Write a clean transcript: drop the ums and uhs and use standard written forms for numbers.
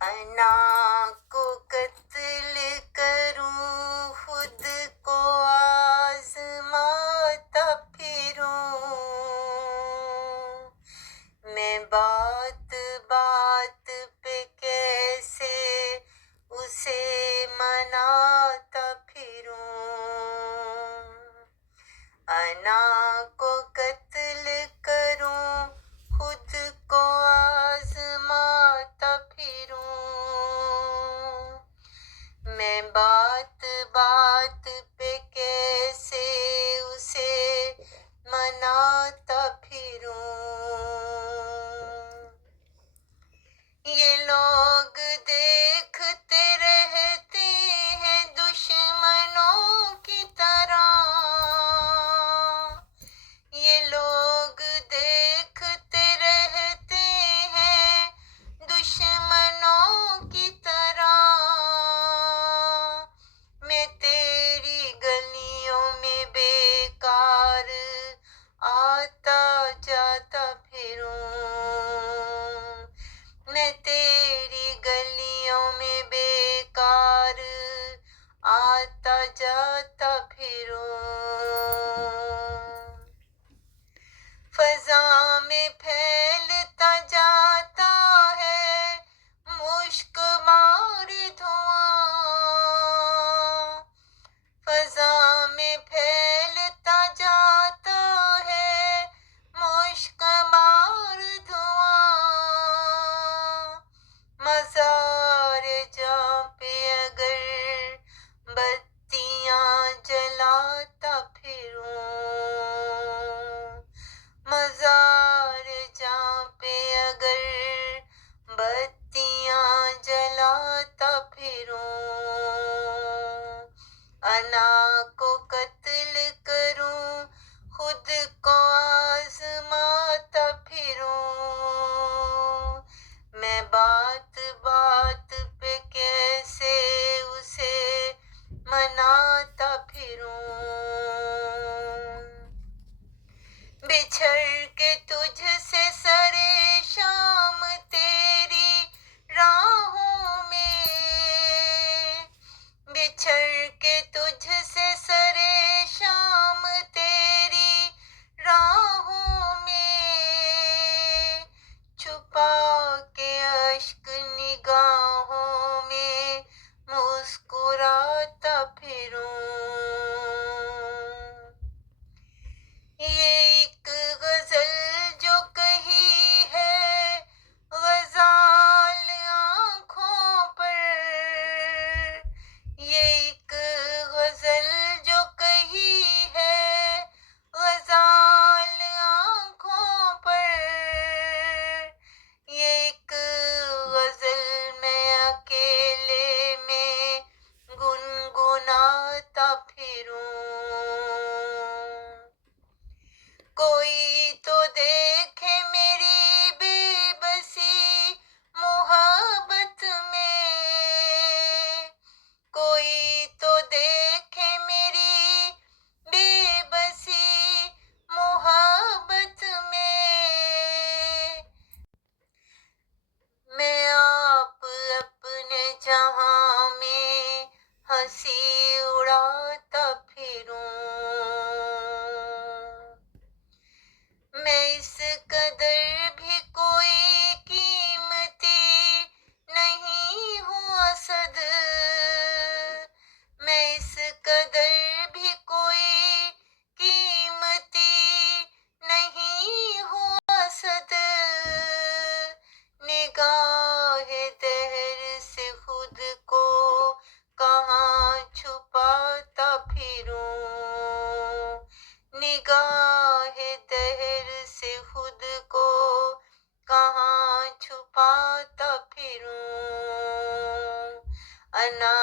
انا کو قتل کروں، خود کو آزماتا پھروں، میں بات بات پہ کیسے اسے مناتا پھروں، انا کو قتل کروں، خود کو آزماتا پھروں، میں بات بات پہ کیسے اسے مناتا پھروں، یہ لوگ دیکھتے رہتے ہیں دشمنوں کی طرح، یہ لوگ دیکھتے رہتے ہیں دشمنوں کی طرح، میں تیری گلیوں میں بیکار آتا جاتا پھروں، میں تیری گلیوں میں بیکار آتا جاتا پھروں، فضا میں پھیلتا جاتا ہے مشک مار دھواں، فضا میں پھیلتا جاتا ہے مشک مار دھواں، مزار جاں پہ اگر بتیاں جلاتا پھروں، مزار جاں پہ اگر بتیاں جلاتا پھروں، انا کو قتل کروں، خود کو آزماتا پھروں، میں بات بات پہ کیسے اسے مناتا پھروں، بچھڑ کے تجھ سے سرے شام تیری راہوں میں، بچھڑ کے تجھ سے سرے شام تیری راہوں میں، چھپا کے اشک نگاہوں میں مسکراتا پھروں، یہ ایک غزل جو کہی ہے غزال آنکھوں پر، یہ ایک غزل جو کہی ہے غزال آنکھوں پر، یہ ایک غزل میں اکیلے میں گنگناتا پھروں، کوئی تو دیکھے میری بے بسی محبت میں، کوئی تو دیکھے میری بے بسی محبت میں، میں آپ اپنے جہاں میں ہنسی اڑاتا پھروں، میں اس قدر بھی کوئی قیمتی نہیں ہوں اسد، میں اس قدر بھی کوئی قیمتی نہیں ہوں اسد، نگاہ دہر سے خود کو کہاں چھپاتا پھروں، نگاہ دہر سے خود کو کہاں چھپاتا پھروں، انا